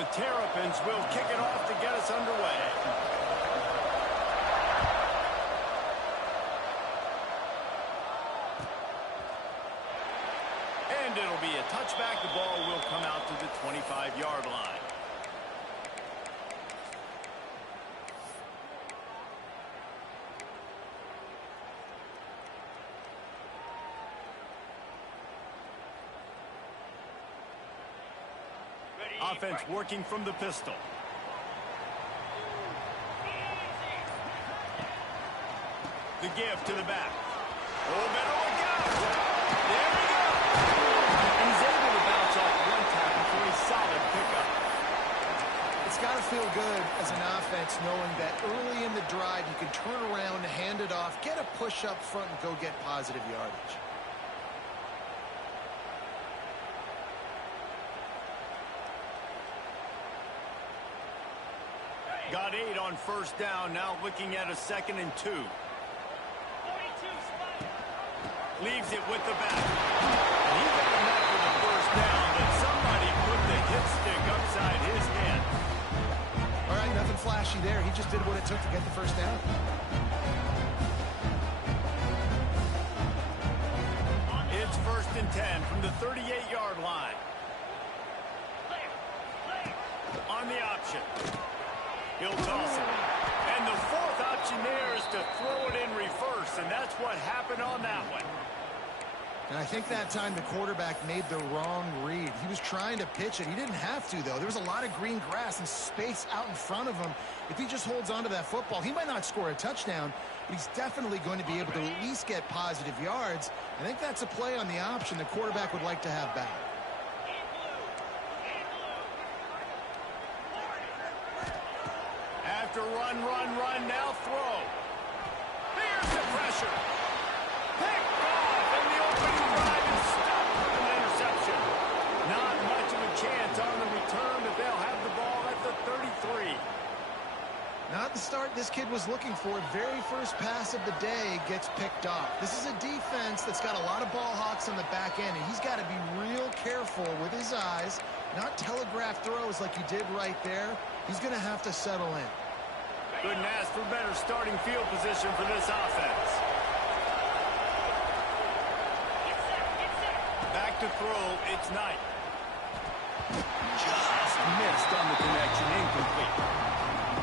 the Terrapins will kick it off to get us underway. And it'll be a touchback. The ball will come out to the 25-yard line. Offense working from the pistol. The give to the back. Oh, better look out. There we go. And he's able to bounce off one tackle for a solid pickup. It's got to feel good as an offense knowing that early in the drive you can turn around, hand it off, get a push up front, and go get positive yardage. Got 8 on first down, now looking at a 2nd and 2. Leaves it with the back. He got enough for the first down, but somebody put the hit stick upside his head. All right, nothing flashy there. He just did what it took to get the first down. It's 1st and 10 from the 38-yard line. On the option. He'll toss it. And the 4th option there is to throw it in reverse, and that's what happened on that one. And I think that time the quarterback made the wrong read. He was trying to pitch it. He didn't have to, though. There was a lot of green grass and space out in front of him. If he just holds on to that football, he might not score a touchdown, but he's definitely going to be able to at least get positive yards. I think that's a play on the option the quarterback would like to have back. After run, now throw. Here's the pressure. Picked off, and the opening drive is stopped with an interception. Not much of a chance on the return, but they'll have the ball at the 33. Not the start this kid was looking for. Very first pass of the day gets picked off. This is a defense that's got a lot of ball hawks on the back end, and he's got to be real careful with his eyes, not telegraph throws like he did right there. He's going to have to settle in. Couldn't ask for better starting field position for this offense. Back to throw, it's Knight. Just missed on the connection, incomplete.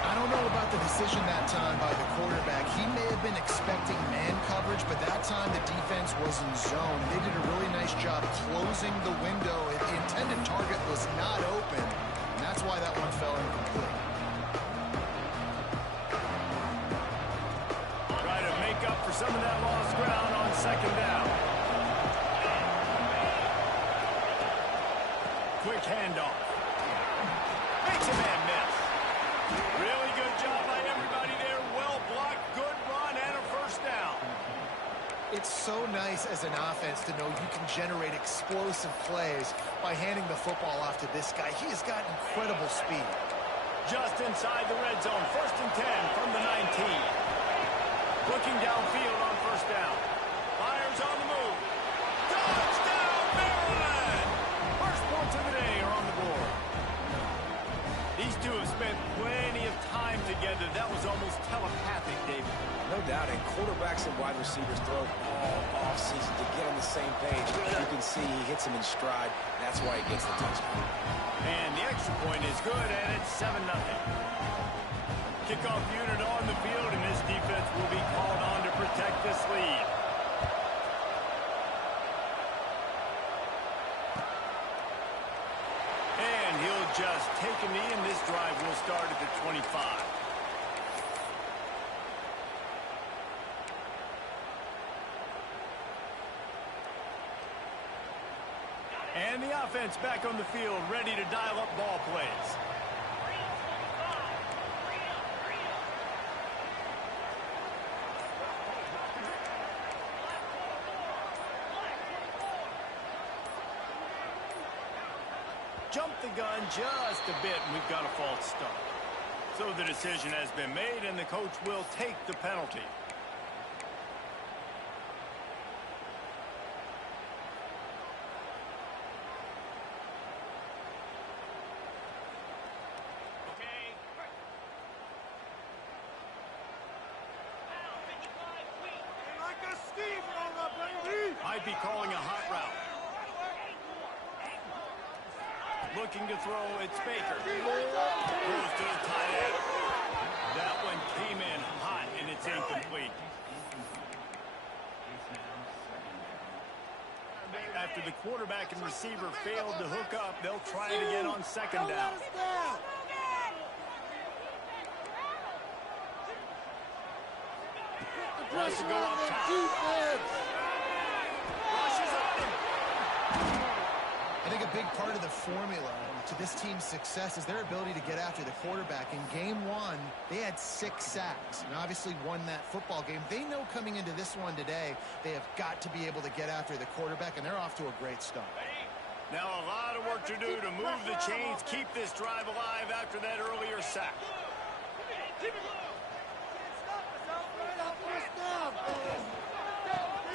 I don't know about the decision that time by the quarterback. He may have been expecting man coverage, but that time the defense was in zone. They did a really nice job closing the window. The intended target was not open, and that's why that one fell incomplete. Up for some of that lost ground on 2nd down. Quick handoff. Makes a man miss. Really good job by everybody there. Well blocked, good run, and a first down. It's so nice as an offense to know you can generate explosive plays by handing the football off to this guy. He has got incredible speed. Just inside the red zone. 1st and 10 from the 19. Looking downfield on first down. Fires on the move. Touchdown, Maryland! First points of the day are on the board. These two have spent plenty of time together. That was almost telepathic, David. No doubt, and quarterbacks and wide receivers throw all offseason to get on the same page. You can see he hits him in stride. That's why he gets the touchdown. And the extra point is good, and it's 7-0. Kickoff unit on the field, and this defense will be called on to protect this lead. And he'll just take a knee, and this drive will start at the 25. And the offense back on the field, ready to dial up ball plays. Jumped the gun just a bit, and we've got a false start. So the decision has been made, and the coach will take the penalty. be calling a hot route. Looking to throw, it's Baker. Goes to the tight end. That one came in hot, and it's incomplete. After the quarterback and receiver failed to hook up, they'll try it again on second down. Wants to go up top. Rushes on him. I think a big part of the formula to this team's success is their ability to get after the quarterback. In game one, they had 6 sacks and obviously won that football game. They know coming into this one today, they have got to be able to get after the quarterback, and they're off to a great start. Now a lot of work to do to move the chains, keep this drive alive after that earlier sack.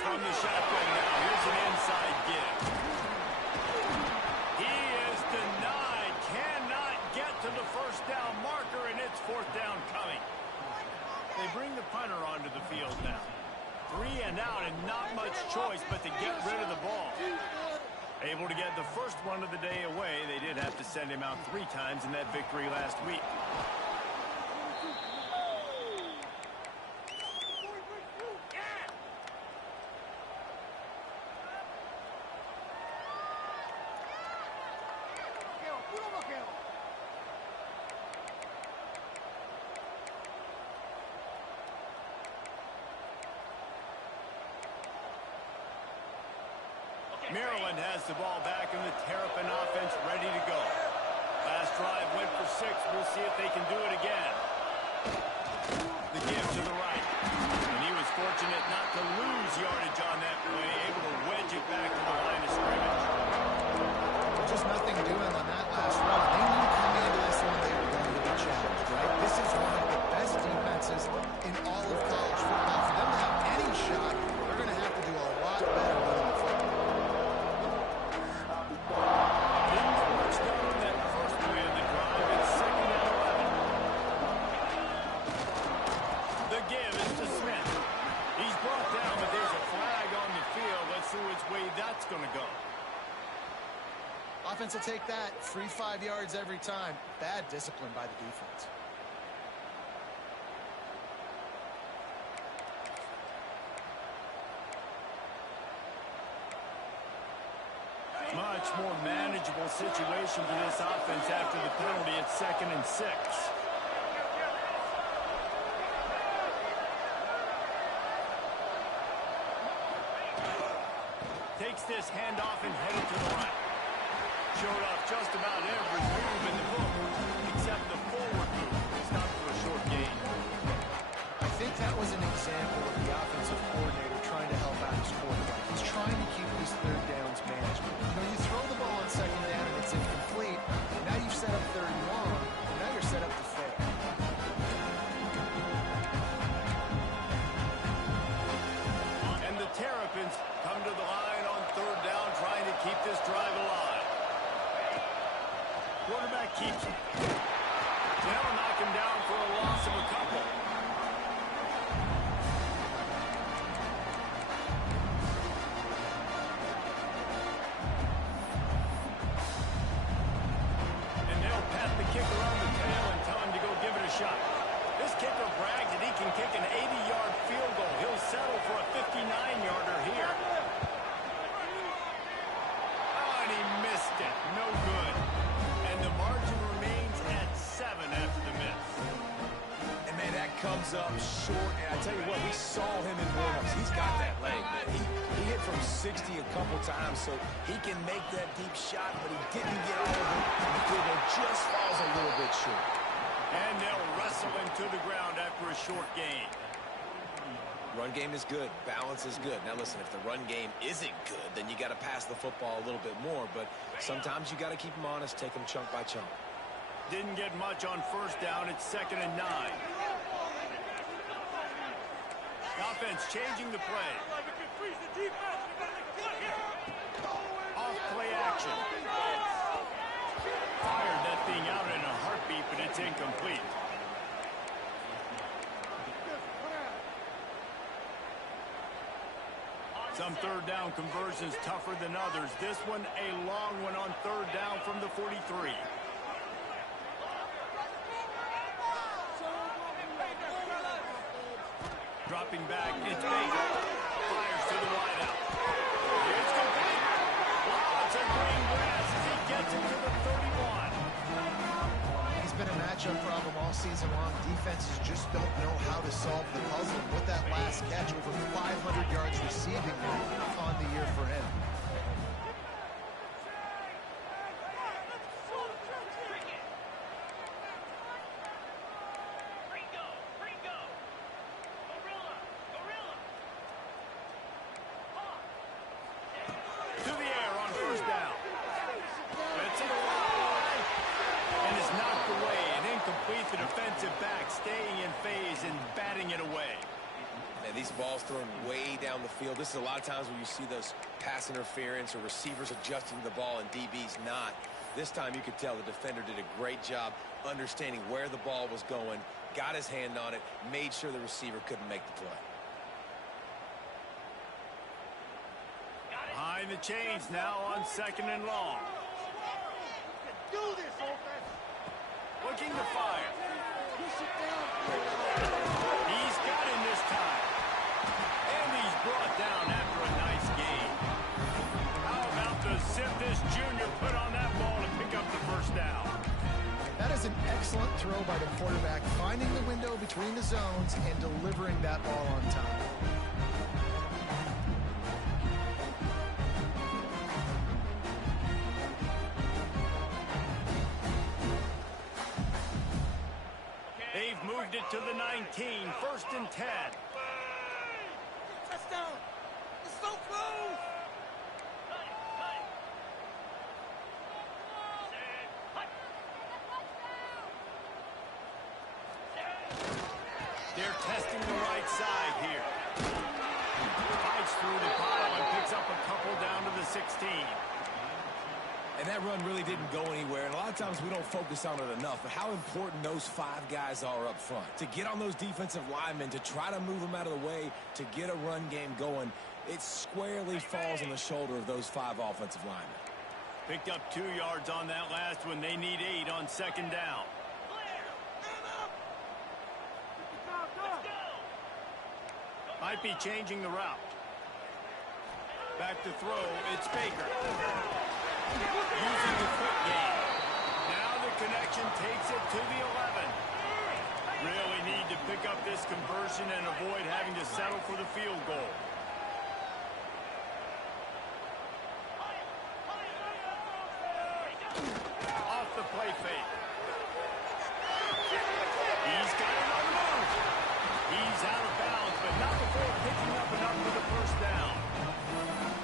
From the shotgun now, here's an inside give. He is denied, cannot get to the first down marker, and it's 4th down coming. They bring the punter onto the field now. 3 and out, and not much choice but to get rid of the ball. Able to get the first one of the day away. They did have to send him out 3 times in that victory last week. Maryland has the ball back in the Terrapin offense ready to go. Last drive went for 6. We'll see if they can do it again. The give to the right. And he was fortunate not to lose yardage on that play, able to wedge it back to the line of scrimmage. Just nothing doing on that last run. They knew coming into this one they were going to be challenged, right? This is one of the best defenses in all of college football. For them to have any shot, they're going to have to do a lot better running the football. Didn't get much done on that first play of the drive. It's 2nd and 11. The give is to Smith. He's brought down, but there's a flag on the field. Let's see which way that's going to go. Offense will take that. Free 5 yards every time. Bad discipline by the defense. Much more manageable situation for this offense after the penalty at 2nd and 6. Takes this handoff and headed to the right. Showed off just about every move in the book, except the forward move. Stopped for a short gain. I think that was an example of the offensive coordinator trying to help out his quarterback. He's trying to keep these 3rd downs manageable. You know, you throw the ball on 2nd down and it's incomplete. Now you've set up 3rd and long, and now you're set up to fail. And the Terrapins come to the line on 3rd down, trying to keep this drive alive. Quarterback keeps him. They'll knock him down for a loss of a couple. And they'll pat the kicker on the tail and tell him to go give it a shot. This kicker brags that he can kick an 80-yard field goal. He'll settle for a 59-yarder here. Oh, and he missed it. No good. And the margin remains at 7 after the miss. And, man, that comes up short. And I tell you what, we saw him in warm-ups. He's got that leg, man. He hit from 60 a couple times, so he can make that deep shot, but he didn't get all of it. And the field goal just falls a little bit short. And they'll wrestle him to the ground after a short gain. Run game is good. Balance is good. Now, listen, if the run game isn't good, then you got to pass the football a little bit more. But sometimes you got to keep them honest, take them chunk by chunk. Didn't get much on 1st down. It's 2nd and 9. Offense changing the play. Off play action. Fired that thing out in a heartbeat, but it's incomplete. Some third down conversions tougher than others. This one a long one on third down from the 43. Dropping back, it's Baker. Fires to the wideout. It's complete. Lots of green grass as he gets it to the 31. He's been a matchup problem all season long. Defenses just don't know how to solve the puzzle. With that last catch, over 500 yards receiving on the year for him. The defensive back staying in phase and batting it away. Man, these balls thrown way down the field. This is a lot of times when you see those pass interference or receivers adjusting the ball and DBs not. This time you could tell the defender did a great job understanding where the ball was going, got his hand on it, made sure the receiver couldn't make the play. Behind the chains now on 2nd and long. Do this, offense. Looking to fire. He's got him this time. And he's brought down after a nice game. How about the zip this junior put on that ball to pick up the first down? That is an excellent throw by the quarterback, finding the window between the zones and delivering that ball on time. They've moved it to the 19, 1st and 10. Touchdown. It's so close. They're testing the right side here. Fights through the pile and picks up a couple down to the 16. And that run really didn't go anywhere, and a lot of times we don't focus on it enough, but how important those 5 guys are up front. To get on those defensive linemen, to try to move them out of the way, to get a run game going, it squarely falls on the shoulder of those 5 offensive linemen. Picked up 2 yards on that last one. They need 8 on 2nd down. Might be changing the route. Back to throw, it's Baker. Using the quick game. Now the connection takes it to the 11. Really need to pick up this conversion and avoid having to settle for the field goal. Off the play fake. He's got it on the move. He's out of bounds, but not before picking up enough for the first down.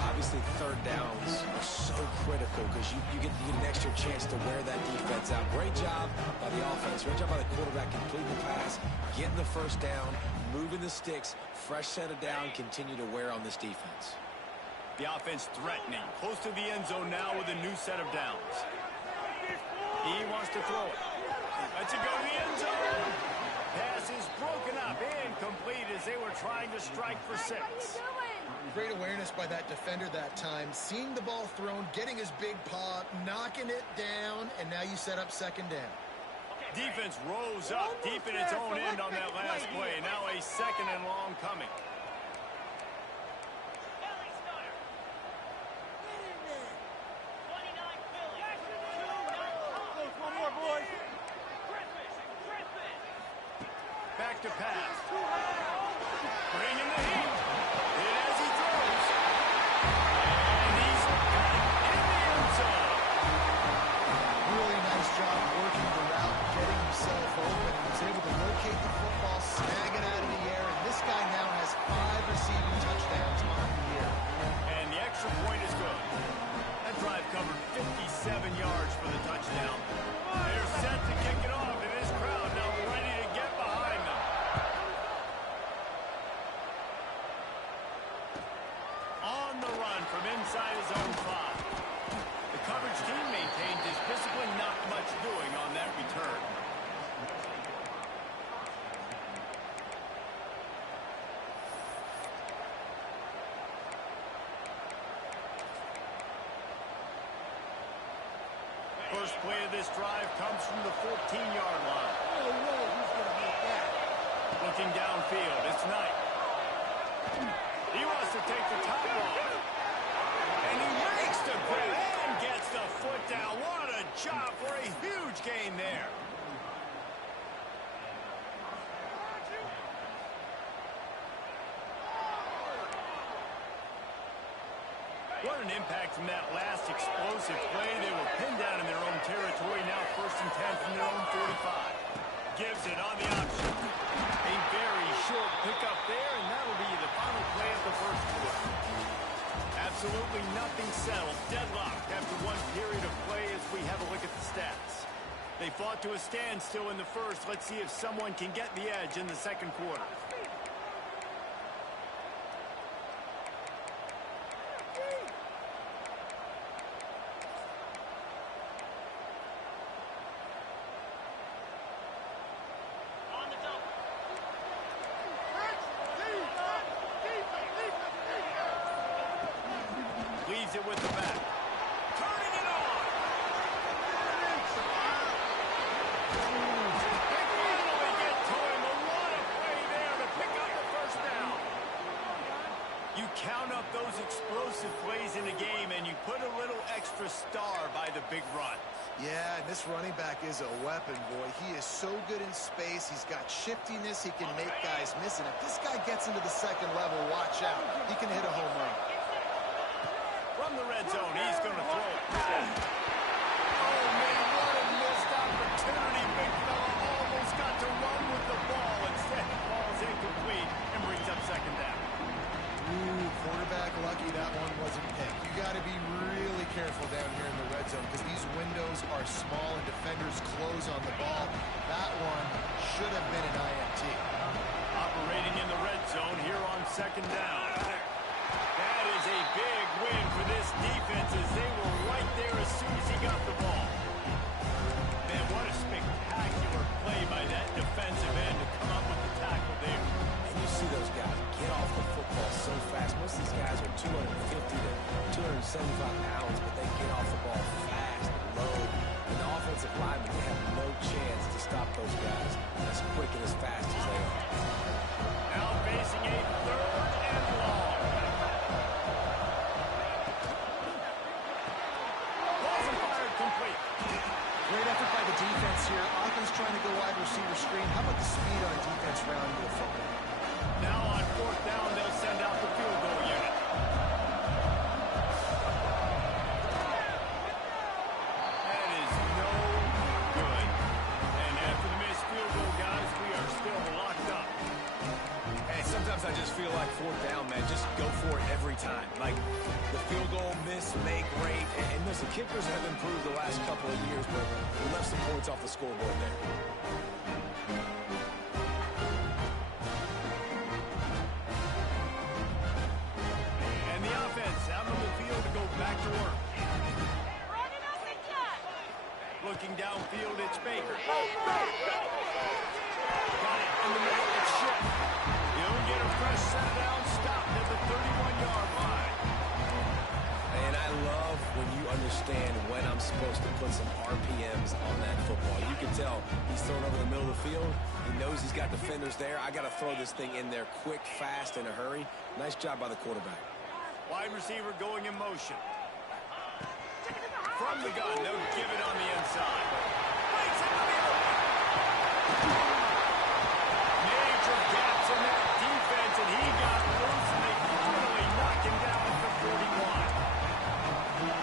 Obviously, 3rd downs are so critical because you get an extra chance to wear that defense out. Great job by the offense. Great job by the quarterback completing the pass, getting the first down, moving the sticks, fresh set of down, continue to wear on this defense. The offense threatening, close to the end zone now with a new set of downs. He wants to throw it. Lets it go to the end zone. Pass is broken up, incomplete as they were trying to strike for 6. Great awareness by that defender that time. Seeing the ball thrown, getting his big paw, knocking it down, and now you set up 2nd down. Defense rose up deep in its own end on that last play. Now a 2nd and long coming. Back to pass. Bringing the heat. In as he throws. And he's in the end zone. Really nice job working the route, getting himself open. He was able to locate the football, snag it out of the air, and this guy now has 5 receiving touchdowns on the year. And the extra point is good. That drive covered 57 yards for the touchdown. They're set to kick it off, and this crowd now ready to get behind them. play of this drive comes from the 14-yard line. No way he's going to make that. Looking downfield, it's Knight. He wants to take the top off. And he makes the grab and gets the foot down. What a job for a huge gain there. What an impact from that last explosive play. They were pinned down in their own territory. Now 1st and 10 from their own 45. Gives it on the option. A very short pickup there, and that'll be the final play of the first quarter. Absolutely nothing settled. Deadlocked after one period of play as we have a look at the stats. They fought to a standstill in the first. Let's see if someone can get the edge in the second quarter. Leaves it with the back. Turning it on. They finally get to him. A lot of play there to pick up the first down. You count up those explosive plays in a game, and you put a little extra star by the big run. Yeah, and this running back is a weapon, boy. He is so good in space. He's got shiftiness. He can make guys miss. And if this guy gets into the second level, watch out. He can hit a home run. From the red zone, he's going to throw it. Oh, man, what a missed opportunity. Big fella almost got to run with the ball. Instead, the ball's incomplete and brings up second down. Ooh, quarterback lucky that one wasn't picked. You got to be really careful down here in the red zone because these windows are small and defenders close on the ball. That one should have been an INT. Operating in the red zone here on second down. That is a big win for this defense as they were right there as soon as he got the ball. Man, what a spectacular play by that defensive end to come up with the tackle there. And you see those guys get off the football so fast. Most of these guys are 250 to 275 pounds, but they get off the ball fast, low. And the offensive linemen, they have no chance to stop those guys as quick and as fast as they are. Now facing a 3rd and long. Wasn't fired complete. Great effort by the defense here. Offense trying to go wide receiver screen. How about the speed on defense rounding the football? Now on 4th down, they'll send out the field goal unit. That is no good. And after the missed field goal, guys, we are still locked up. Hey, sometimes I just feel like 4th down, man. Just go for it every time. Like the field goal, miss, make, rate. And listen, kickers have improved the last couple of years, but we left some points off the scoreboard there. And the offense out on the field to go back to work. Looking downfield, it's Baker. Got it in the middle, it's Schiff. He'll get a fresh set down, stopped at the 31-yard line. And I love when you understand when I'm supposed to put some RPMs on that football. You can tell he's thrown over the middle of the field. He knows he's got defenders there. I got to throw this thing in there quick, fast, in a hurry. Nice job by the quarterback. Wide receiver going in motion. From the gun, they'll give it on the inside. Waits in the middle. Major gaps in that defense, and he got loose, and they finally knock him down at the 41.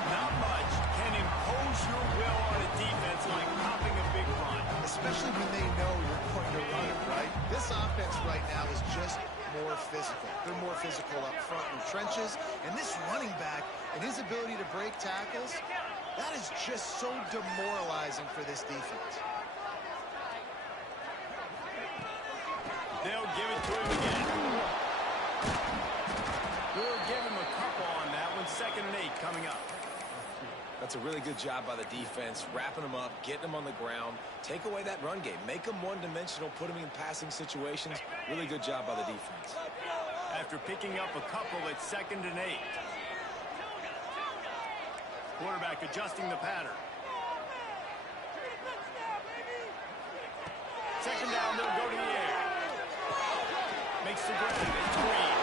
Not much can impose your will on a defense like popping a big run. Especially when they know you're going to run it, right? This offense right now is just more physical. They're more physical up front in the trenches, and this running back and his ability to break tackles, that is just so demoralizing for this defense. They'll give it to him again. We'll give him a couple on that one. 2nd and 8 coming up. That's a really good job by the defense, wrapping them up, getting them on the ground. Take away that run game. Make them one-dimensional, put them in passing situations. Really good job by the defense. After picking up a couple, it's 2nd and 8. Quarterback adjusting the pattern. second down, they'll go to the air. Makes the grab. It's Green.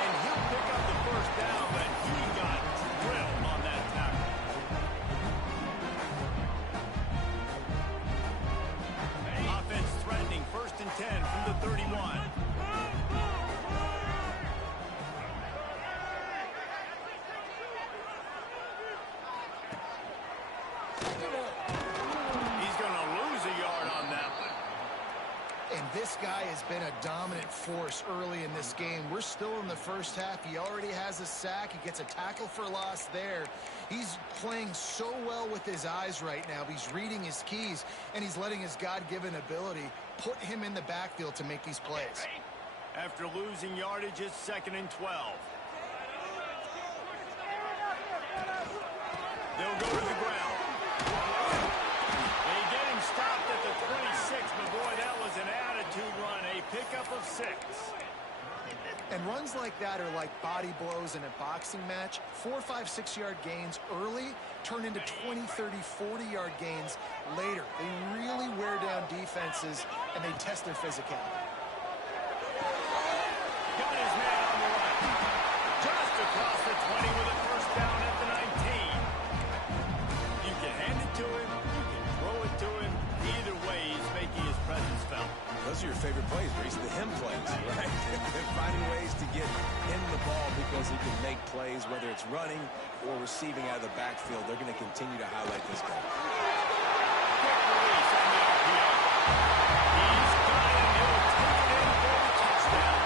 And he'll pick up the first down, but he got drilled on that tackle. Offense threatening, 1st and 10 from the 31. He's going to lose a yard on that one. And this guy has been a dominant force early in this game. We're still in the first half. He already has a sack. He gets a tackle for loss there. He's playing so well with his eyes right now. He's reading his keys, and he's letting his God-given ability put him in the backfield to make these plays. After losing yardage, it's 2nd and 12. They'll go to the ground. They get him stopped at the 26, but boy, that was an attitude run. A pickup of 6. And runs like that are like body blows in a boxing match. 4, 5, 6-yard gains early turn into 20, 30, 40-yard gains later. They really wear down defenses, and they test their physicality. Got his man on the right. Just across the 20 with a first down at the 19. You can hand it to him. You can throw it to him. Either way, he's making his presence felt. Those are your favorite plays, Reese, the him plays, right? They're finding ways to get him the ball because he can make plays, whether it's running or receiving out of the backfield. They're going to continue to highlight this guy. Quick release on the RPO. He's got it. He'll take it in for the touchdown.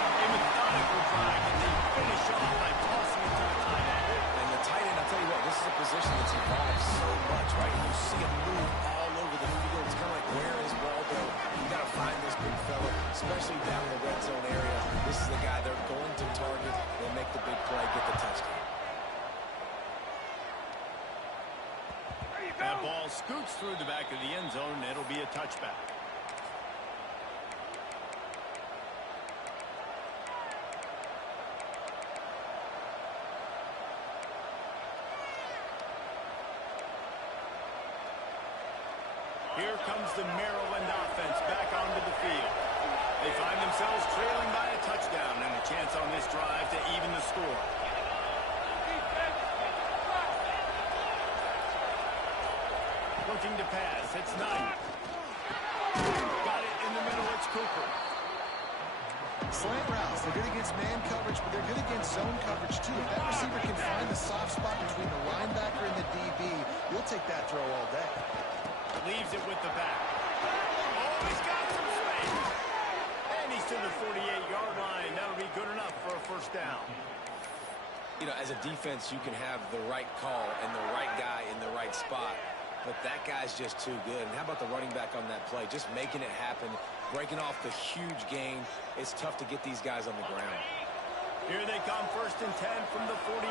A methodical drive, and they finish off by tossing it to the tight end. And the tight end, I'll tell you what, this is a position that's evolved so much, right? You see him move all over the field. It's kind of like, where is Waldo? You got to find this big fella, especially down in the red zone area. This is the guy they're going to target. They'll make the big play, get the touchdown. That ball scoots through the back of the end zone, and it'll be a touchback. Here comes the Maryland offense back onto the field. They find themselves trailing by a touchdown and a chance on this drive to even the score. Looking to pass. It's Knight. Got it in the middle. It's Cooper. Slant routes, they're good against man coverage, but they're good against zone coverage too. If that receiver can find the soft spot between the linebacker and the DB, you'll take that throw all day. Leaves it with the back. Oh, he's got some space. And he's to the 48-yard line. That'll be good enough for a first down. You know, as a defense, you can have the right call and the right guy in the right spot, but that guy's just too good. And how about the running back on that play? Just making it happen, breaking off the huge gain. It's tough to get these guys on the ground. Here they come, 1st and 10 from the 48.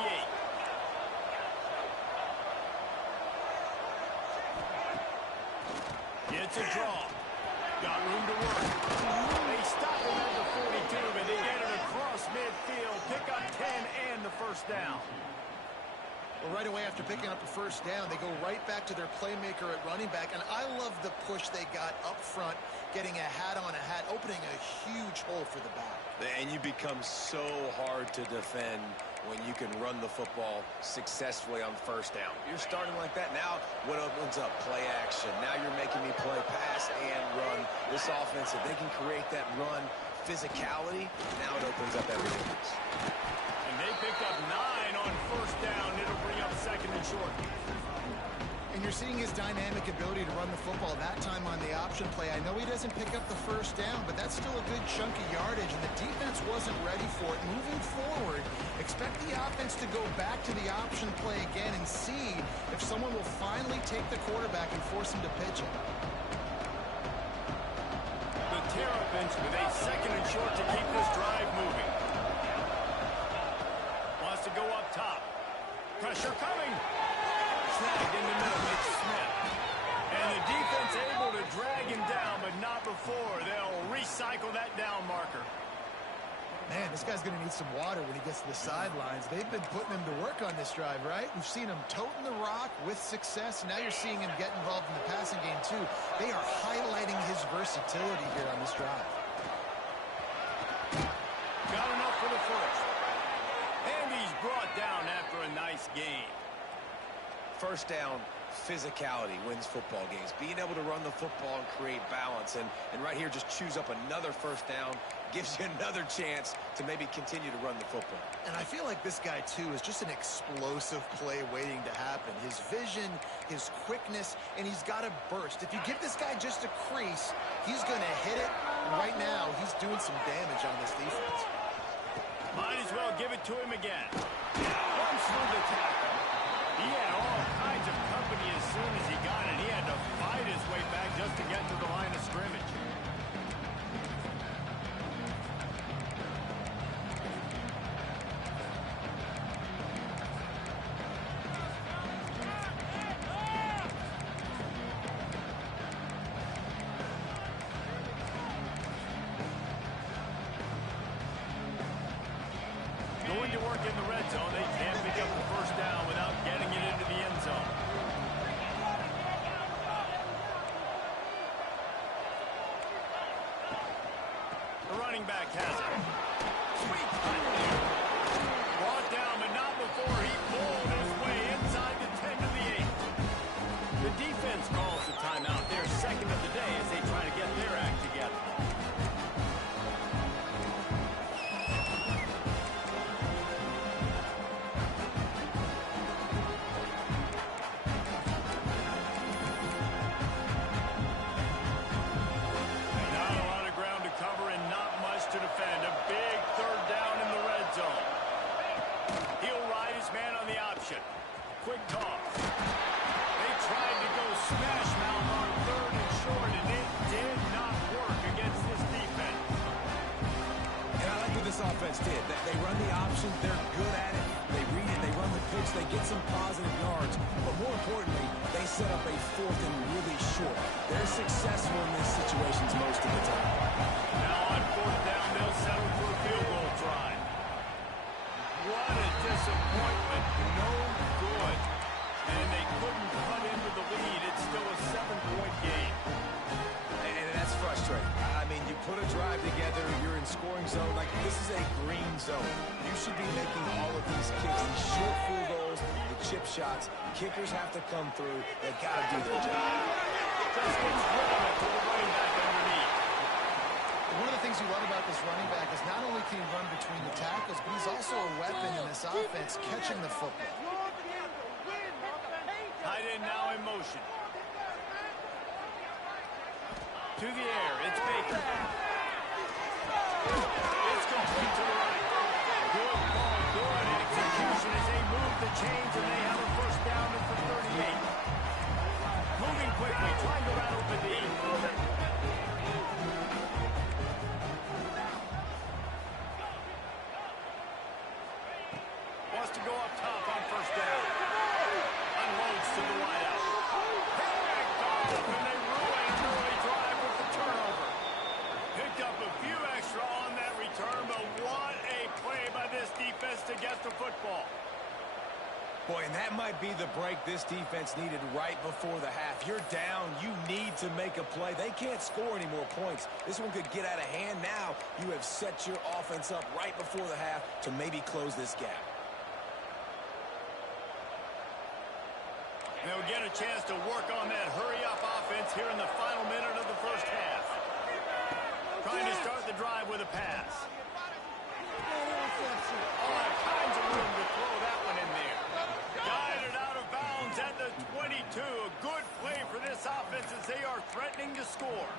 It's a draw. Got room to work. They stop him at the 42, but they get it across midfield. Pick up 10 and the first down. Well, right away after picking up the first down, they go right back to their playmaker at running back. And I love the push they got up front, getting a hat on a hat, opening a huge hole for the back. And you become so hard to defend when you can run the football successfully on first down. You're starting like that. Now what opens up? Play action. Now you're making me play pass and run. This offense, if they can create that run physicality, now it opens up everything else. And they picked up 9 on first down. It'll bring up 2nd and short. And you're seeing his dynamic ability to run the football that time on the option play. I know he doesn't pick up the first down, but that's still a good chunk of yardage, and the defense wasn't ready for it. Moving forward, expect the offense to go back to the option play again and see if someone will finally take the quarterback and force him to pitch it. The Terrapins with a 2nd and short to keep this drive moving. Wants to go up top. Pressure coming. Snagged in the middle. It's Smith. And the defense able to drag him down, but not before. They'll recycle that down marker. Man, this guy's going to need some water when he gets to the sidelines. They've been putting him to work on this drive, right? We've seen him toting the rock with success. Now you're seeing him get involved in the passing game, too. They are highlighting his versatility here on this drive. Got enough for the first. And he's brought down after a nice gain. First down, physicality wins football games. Being able to run the football and create balance. And right here, just choose up another first down. Gives you another chance to maybe continue to run the football. And I feel like this guy, too, is just an explosive play waiting to happen. His vision, his quickness, and he's got a burst. If you give this guy just a crease, he's going to hit it. Right now, he's doing some damage on this defense. Might as well give it to him again. Runs through the tackle. He had all kinds of company as soon as he got it. He had to fight his way back just to get to the line of scrimmage. Going to work in the red zone. They can't pick up the first down without getting it into the end zone. The running back has it. Sweet cut there. Brought down, but not before he pulled his way inside the 10 to the 8. The defense calls the timeout. Their second of the day as they try to get their act together. To defend. A big third down in the red zone. He'll ride his man on the option. Quick toss. They tried to go smash mouth on third and short, and it did not work against this defense. And I like what this offense did. They run the option. They're good at it. They read it. They run the pitch. They get some positive yards. But more importantly, they set up a fourth and really short. They're successful in these situations most of the time. Now on fourth down, they'll settle for a field goal try. What a disappointment. No good. And they couldn't cut into the lead. It's still a 7-point game. And that's frustrating. I mean, you put a drive together, you're in scoring zone. Like, this is a green zone. You should be making all of these kicks, these short field goals, the chip shots. Kickers have to come through. They got to do their job. Just gets rid of it to the running back underneath. One of the things you love about this running back is not only can he run between the tackles, but he's also a weapon in this offense, catching the football. Tight end now in motion. To the air, it's Baker. It's complete to the right. Good ball, good execution as they move the chains, and they have a first down at the 38. Moving quickly, trying to rattle the D. Wants to go up top on first down. Unloads to the wideout. Picked off, and they ruin an early drive with the turnover. Picked up a few extra on that return, but what a play by this defense to get the football. Boy, and that might be the break this defense needed right before the half. You're down. You need to make a play. They can't score any more points. This one could get out of hand now. You have set your offense up right before the half to maybe close this gap. They'll get a chance to work on that hurry-up offense here in the final minute of the first half. Trying to start the drive with a pass. All kinds of room to throw that one in there. Guided out of bounds at the 22. A good play for this offense as they are threatening to score.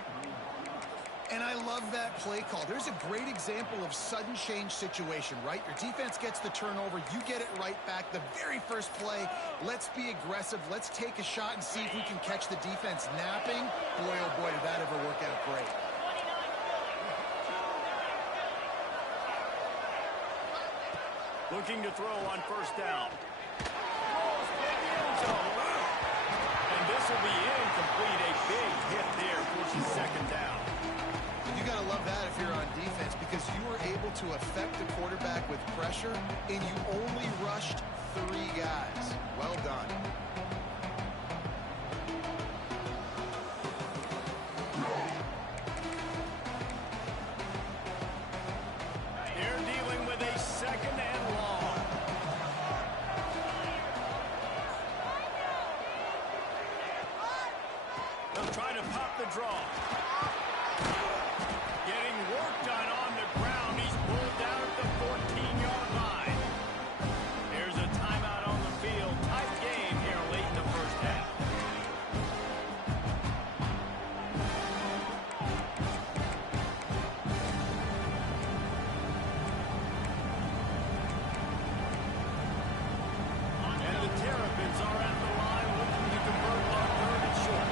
And I love that play call. There's a great example of sudden change situation, right? Your defense gets the turnover. You get it right back. The very first play, let's be aggressive. Let's take a shot and see if we can catch the defense napping. Boy, oh boy, did that ever work out great. Looking to throw on first down. And this will be incomplete. A big hit there, forces second down. You got to love that if you're on defense, because you were able to affect the quarterback with pressure, and you only rushed 3 guys. Well done. They're dealing with a 2nd and long. They'll try to pop the draw. Getting work done on the ground. He's pulled down at the 14-yard line. Here's a timeout on the field. Tight game here late in the first half. And the Terrapins are at the line looking to convert on 3rd and short.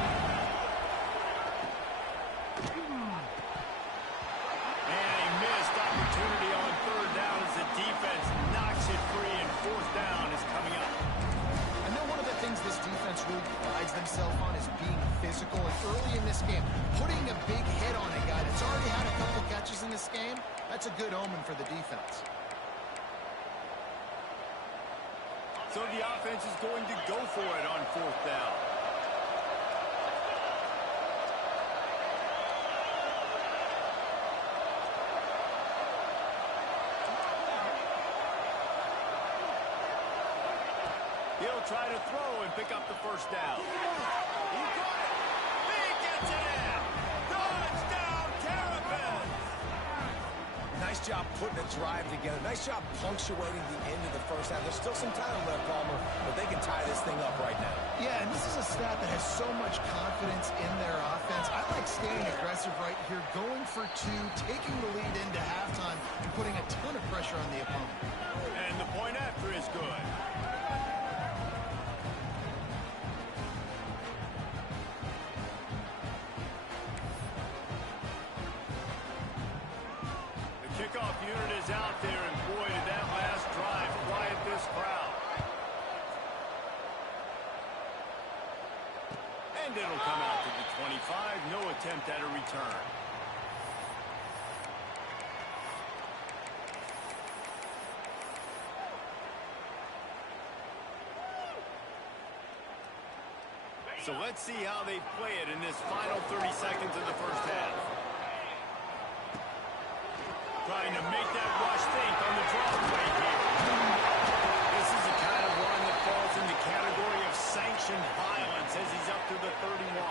And a missed opportunity on 3rd down as the defense knocks it free, and 4th down is coming up. I know one of the things this defense really prides themselves on is being physical. And early in this game, putting a big hit on a guy that's already had a couple catches in this game, that's a good omen for the defense. So the offense is going to go for it on 4th down. He'll try to throw and pick up the 1st down. He got it. He gets it in. Touchdown, Terrapins. Nice job putting a drive together. Nice job punctuating the end of the first half. There's still some time left, Palmer, but they can tie this thing up right now. Yeah, and this is a staff that has so much confidence in their offense. I like staying aggressive right here, going for 2, taking the lead into halftime, and putting a ton of pressure on the opponent. And the point after is good. The kickoff unit is out there, and boy, did that last drive quiet this crowd. And it'll come out to the 25. No attempt at a return. So let's see how they play it in this final 30 seconds of the first half. Trying to make that rush think on the draw play here. This is the kind of run that falls in the category of sanctioned violence as he's up to the 31.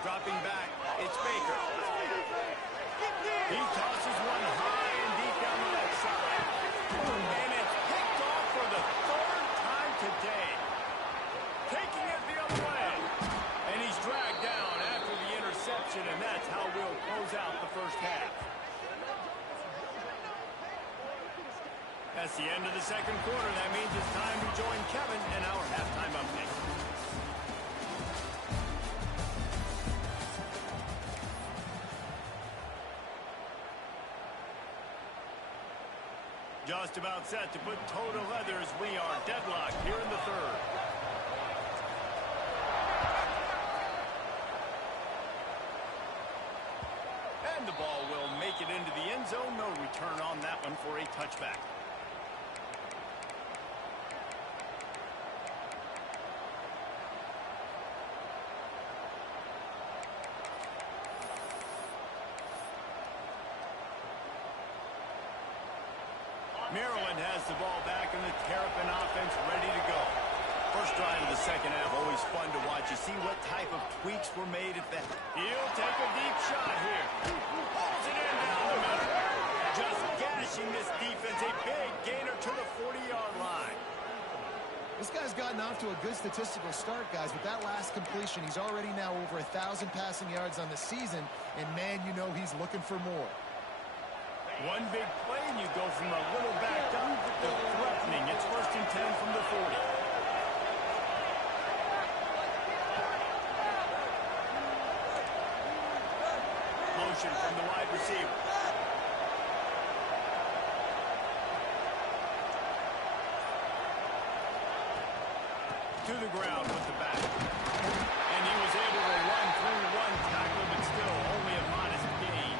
Dropping back, it's Baker. He tosses one high and deep down the left side. And it's picked off for the 3rd time today. Taking it the other way. And he's dragged down after the interception, and that's how we'll close out the first half. That's the end of the 2nd quarter. That means it's time to join Kevin in our halftime update. Just about set to put toe to leather as we are deadlocked here in the 3rd. And the ball will make it into the end zone. No return on that one for a touchback. Maryland has the ball back, and the Terrapin offense ready to go. First drive of the 2nd half, always fun to watch. You see what type of tweaks were made at that. He'll take a deep shot here. Pulls it in down the middle. Just gashing this defense. A big gainer to the 40-yard line. This guy's gotten off to a good statistical start, guys. With that last completion, he's already now over 1,000 passing yards on the season, and man, you know he's looking for more. One big play, and you go from a little backed up to threatening. It's 1st and 10 from the 40. Motion from the wide receiver. To the ground with the back. And he was able to run through one tackle, but still only a modest gain.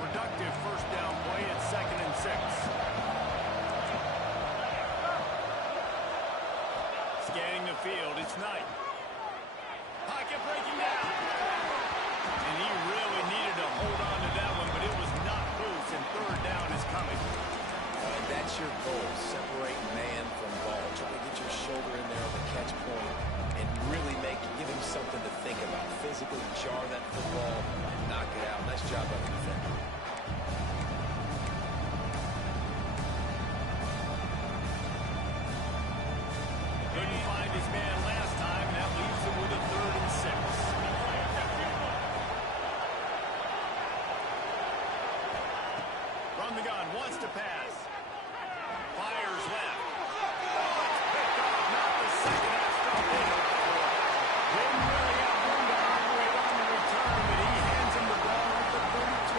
productive first down play at 2nd and 6. Scanning the field, it's Knight. Pocket breaking down. And he really needed to hold on to that one, but it was not loose, and 3rd down is coming. That's your goal. Separate man from ball. Try to get your shoulder in there on the catch point and really give him something to think about. Physically jar that football and knock it out. Nice job by the defender. Couldn't find his man last time. That leaves him with a 3rd and 6. From the gun, wants to pass. Fires left. Oh, it's picked off. Not the second half stuff in it. Didn't really have room to operate on the return, but he hands him the ball at the 32.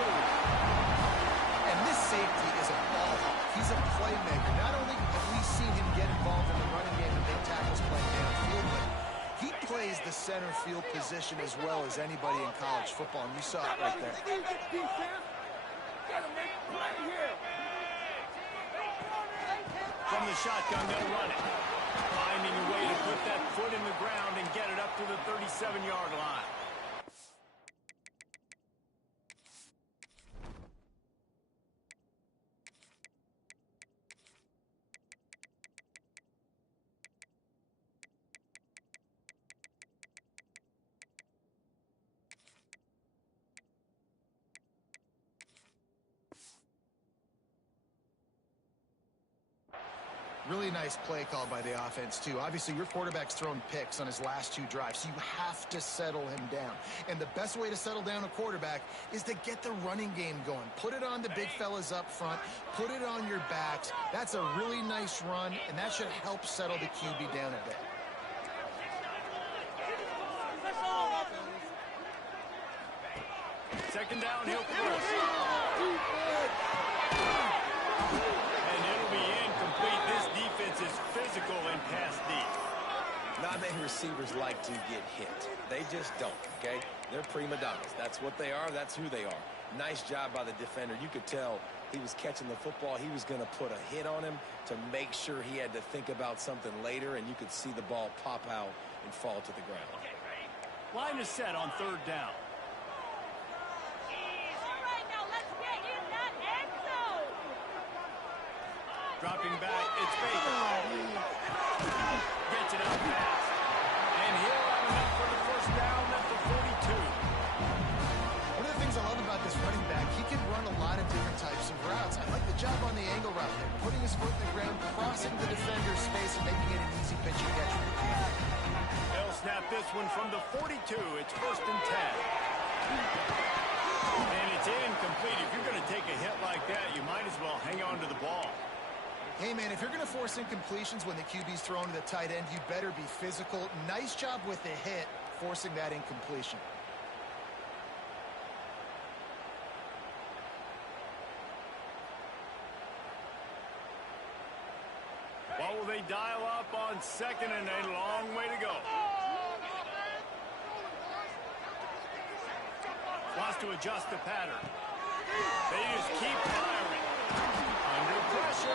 And this safety is a ball hawk. He's a playmaker. Not only have we seen him get involved in the running game and make tackles playing downfield, but he plays the center field position as well as anybody in college football, and you saw it right there. From the shotgun, they'll run it. Finding a way to put that foot in the ground and get it up to the 37-yard line. Really nice play call by the offense, too. Obviously, your quarterback's thrown picks on his last 2 drives, so you have to settle him down. And the best way to settle down a quarterback is to get the running game going. Put it on the big fellas up front. Put it on your backs. That's a really nice run, and that should help settle the QB down a bit. Second down, he'll force. And it'll be incomplete. This defense is physical and pass deep. Not many receivers like to get hit. They just don't, okay? They're prima donnas. That's what they are. That's who they are. Nice job by the defender. You could tell he was catching the football. He was going to put a hit on him to make sure he had to think about something later, and you could see the ball pop out and fall to the ground. Line is set on 3rd down. Dropping back, it's Baker. Gets it out fast. And he'll have enough for the first down at the 42. One of the things I love about this running back, he can run a lot of different types of routes. I like the job on the angle route there, putting his foot in the ground, crossing the defender's space, and making it an easy pitch and catch for the kid. They'll snap this one from the 42. It's 1st and 10. And it's incomplete. If you're going to take a hit like that, you might as well hang on to the ball. Hey, man, if you're going to force incompletions when the QB's thrown to the tight end, you better be physical. Nice job with the hit, forcing that incompletion. What will they dial up on 2nd and a long way to go? Wants to adjust the pattern. They just keep firing. Under pressure,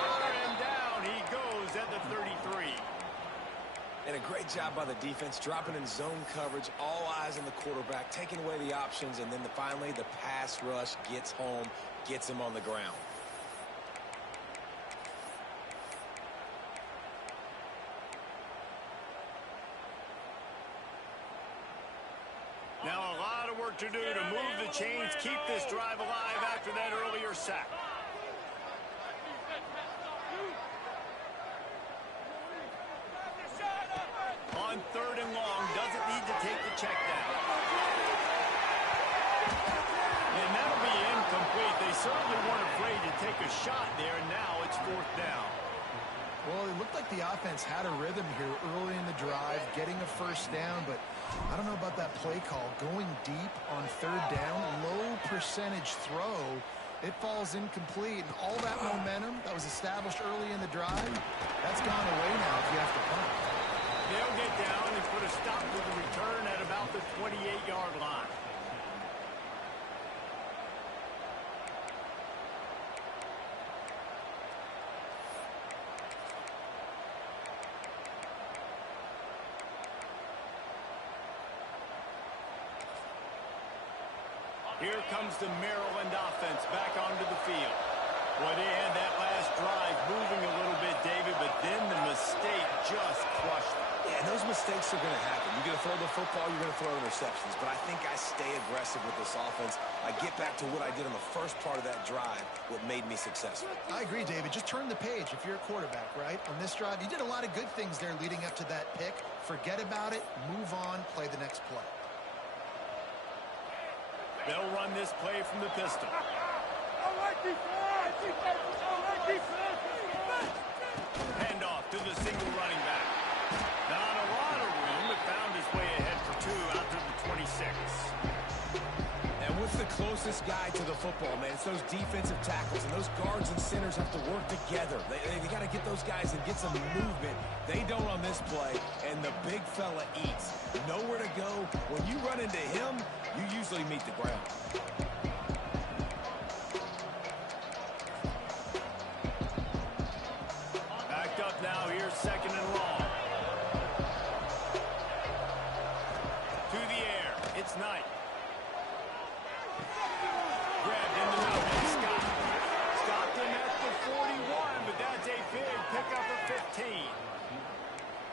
and down he goes at the 33. And a great job by the defense, dropping in zone coverage, all eyes on the quarterback, taking away the options, and then finally the pass rush gets home, gets him on the ground. Now a lot of work to do to move the chains, keep this drive alive after that earlier sack. On 3rd and long, doesn't need to take the check down. And that'll be incomplete. They certainly weren't afraid to take a shot there, and now it's 4th down. Well, it looked like the offense had a rhythm here early in the drive, getting a first down, but I don't know about that play call. Going deep on 3rd down, low percentage throw, it falls incomplete, and all that momentum that was established early in the drive, that's gone away now if you have to punt. They'll get down and put a stop to the return at about the 28-yard line. Here comes the Maryland offense back onto the field. Well, they had that last drive moving a little bit, David, but then the mistake just crushed them. Yeah, and those mistakes are going to happen. You're going to throw the football, you're going to throw interceptions. But I think I stay aggressive with this offense. I get back to what I did on the first part of that drive, what made me successful. I agree, David. Just turn the page if you're a quarterback, right? On this drive, you did a lot of good things there leading up to that pick. Forget about it, move on, play the next play. They'll run this play from the pistol. Handoff to the single running back. Not a lot of room, but found his way ahead for 2 out to the 26. And what's the closest guy to the football, man? It's those defensive tackles, and those guards and centers have to work together. They got to get those guys and get some movement. They don't on this play, and the big fella eats. Nowhere to go. When you run into him, you usually meet the ground. Backed up now, here's 2nd and long. To the air, it's Knight. Grabbed in the middle, and Scott. Stopped him at the 41, but that's a big pickup of 15.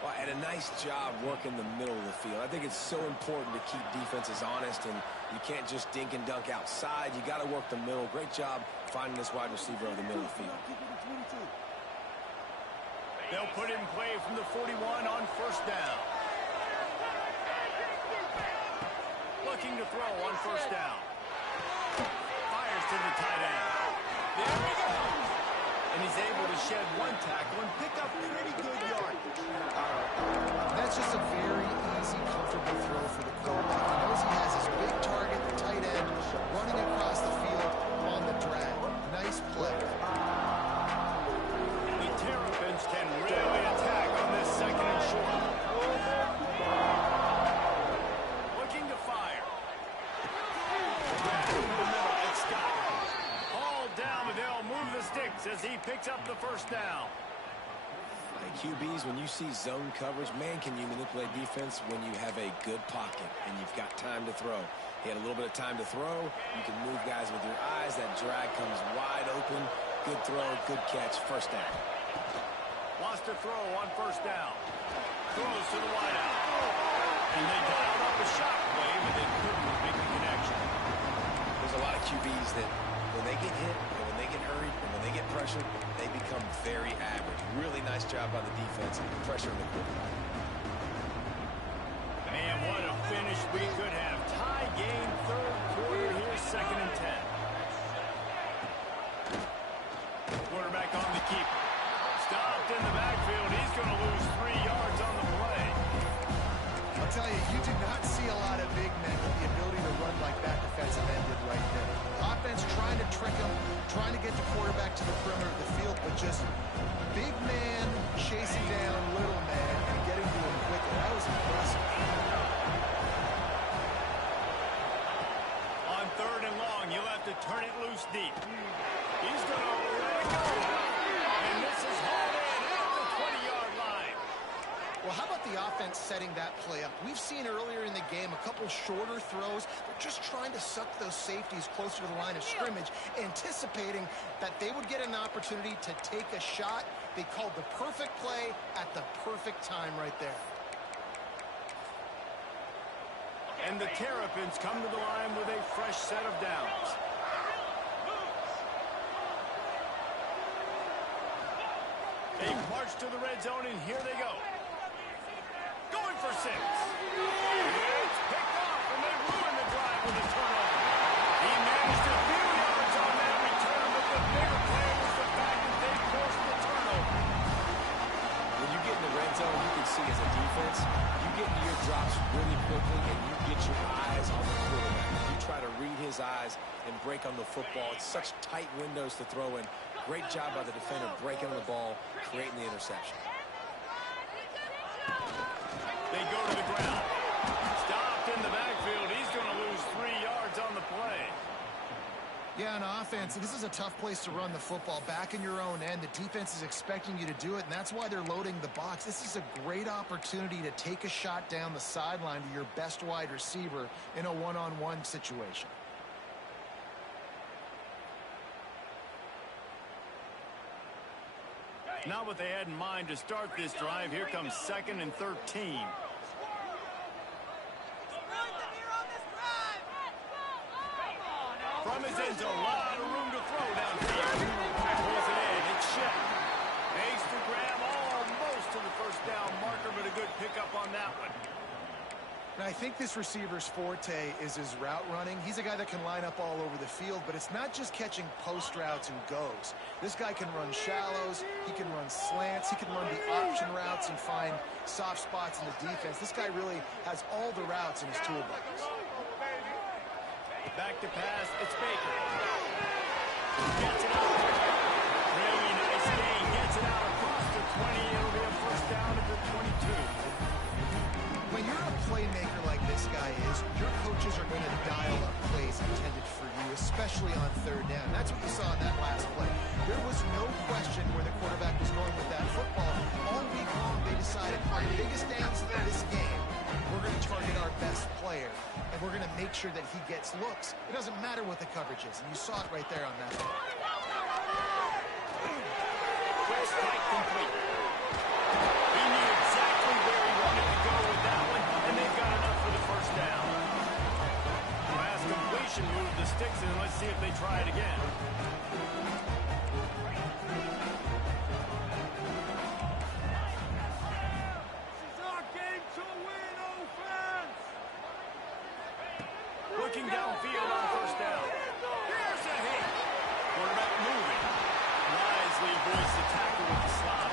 Well, and a nice job working the middle of the field. I think it's so important to keep defenses honest, and you can't just dink and dunk outside. You got to work the middle. Great job finding this wide receiver over the middle of the field. They'll put it in play from the 41 on 1st down. Looking to throw on 1st down. Fires to the tight end. There he goes. And he's able to shed 1 tackle and pick up pretty good yardage. That's just a very easy, comfortable throw for the quarterback. He knows he has his big target, the tight end, running across the field on the drag. Nice play. The Terrapins can really attack on this 2nd and short. Looking to fire. Grab in the middle, it's Scott. Hauled down, but they'll move the sticks as he picks up the 1st down. QBs, when you see zone coverage, man, can you manipulate defense when you have a good pocket and you've got time to throw. He had a little bit of time to throw. You can move guys with your eyes. That drag comes wide open. Good throw, good catch, 1st down. Wants to throw on 1st down. Throws to the wideout. And they dialed up a shot play, but they couldn't make the connection. There's a lot of QBs that when they get hit and when they get hurried and when they get pressured, they become very average. Really nice job by the defense, pressuring the quarterback. Man, what a finish we could have. Tie game, 3rd quarter. Here's 2nd and 10. Quarterback on the keeper. Stopped in the backfield. He's going to lose 3 yards on the play. I'll tell you, you do not see a lot of big men with the ability to run like that defensive end did right there. Offense trying to trick him, trying to get the quarterback to the perimeter of the field, but just big man chasing down little man and getting to him quickly. That was impressive. On 3rd and long, you'll have to turn it loose deep. He's going to let it go. And this is hauled in at the 20-yard line. Well, how about the offense setting that play up? We've seen earlier in the game a couple shorter throws. They're just trying to suck those safeties closer to the line of scrimmage, anticipating that they would get an opportunity to take a shot. They called the perfect play at the perfect time right there. And the Terrapins come to the line with a fresh set of downs. They march to the red zone, and here they go. Going for 6. It's picked off, and they ruin the drive with a turnover. He managed a few yards on that return, but the bigger play was the fact that they forced the turnover. When you get in the red zone, you can see as a defense, you get into your drops really quickly, and you get your eyes on the quarterback. You try to read his eyes and break on the football. It's such tight windows to throw in. Great job by the defender breaking on the ball, creating the interception. They go to the ground. Stopped in the backfield. He's going to lose 3 yards on the play. Yeah, on offense, this is a tough place to run the football. Back in your own end, the defense is expecting you to do it, and that's why they're loading the box. This is a great opportunity to take a shot down the sideline to your best wide receiver in a one-on-one situation. Not what they had in mind to start this drive. Here comes 2nd and 13. From his end zone, a lot of room to throw downfield. Pulls it in. It's Shep. Makes the grab almost to the first down marker, but a good pickup on that one. Now, I think this receiver's forte is his route running. He's a guy that can line up all over the field, but it's not just catching post routes and goes. This guy can run shallows, he can run slants, he can run the option routes and find soft spots in the defense. This guy really has all the routes in his toolbox. Back to pass, it's Baker. Gets it out. Really nice gain. Gets it out across the 20. It'll be a first down at the 22. When you're a playmaker like this guy is, your coaches are going to dial up plays intended for you, especially on 3rd down. That's what you saw in that last play. There was no question where the quarterback was going with that football. All week long, they decided our biggest downs in this game, we're going to target our best player, and we're going to make sure that he gets looks. It doesn't matter what the coverage is, and you saw it right there on that play. Quick strike complete. He knew exactly where he wanted to go with that one, and they've got enough for the first down. Pass completion, move the sticks, and let's see if they try it again. Looking downfield on first down. Here's a hit. Quarterback moving. Wisely avoids the tackle with the slot.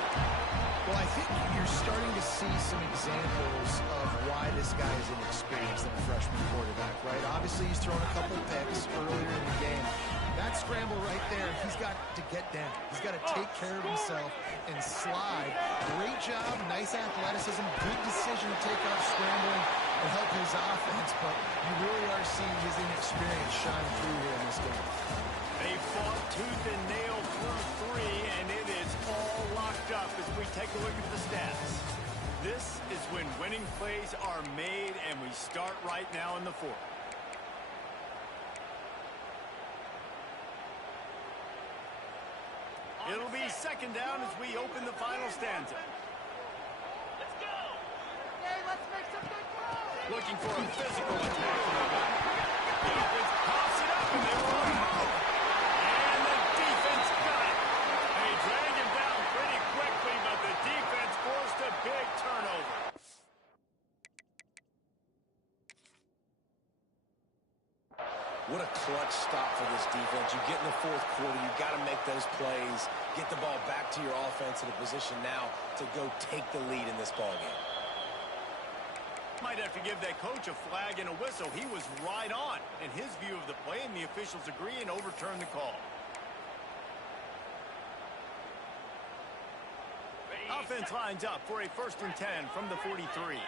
Well, I think you're starting to see some examples of why this guy is inexperienced in a freshman quarterback, right? Obviously, he's thrown a couple picks earlier in the game. That scramble right there, he's got to get down. He's got to take care of himself and slide. Great job, nice athleticism, good decision to take off scrambling and help his offense, but you really are seeing his inexperience shine through here in this game. They fought tooth and nail through 3, and it is all locked up as we take a look at the stats. This is when winning plays are made, and we start right now in the 4th. It'll be 2nd down as we open the final stanza. Let's go. Okay, let's make some good calls. Looking for a physical attack. The offense pops it up, and they were on the move. And the defense got it. They drag him down pretty quickly, but the defense forced a big turnover. What a clutch stop for this defense. You get in the 4th quarter, you've got to make those plays, get the ball back to your offense in a position now to go take the lead in this ballgame. Might have to give that coach a flag and a whistle. He was right on in his view of the play, and the officials agree and overturn the call. Offense lines up for a 1st and 10 from the 43.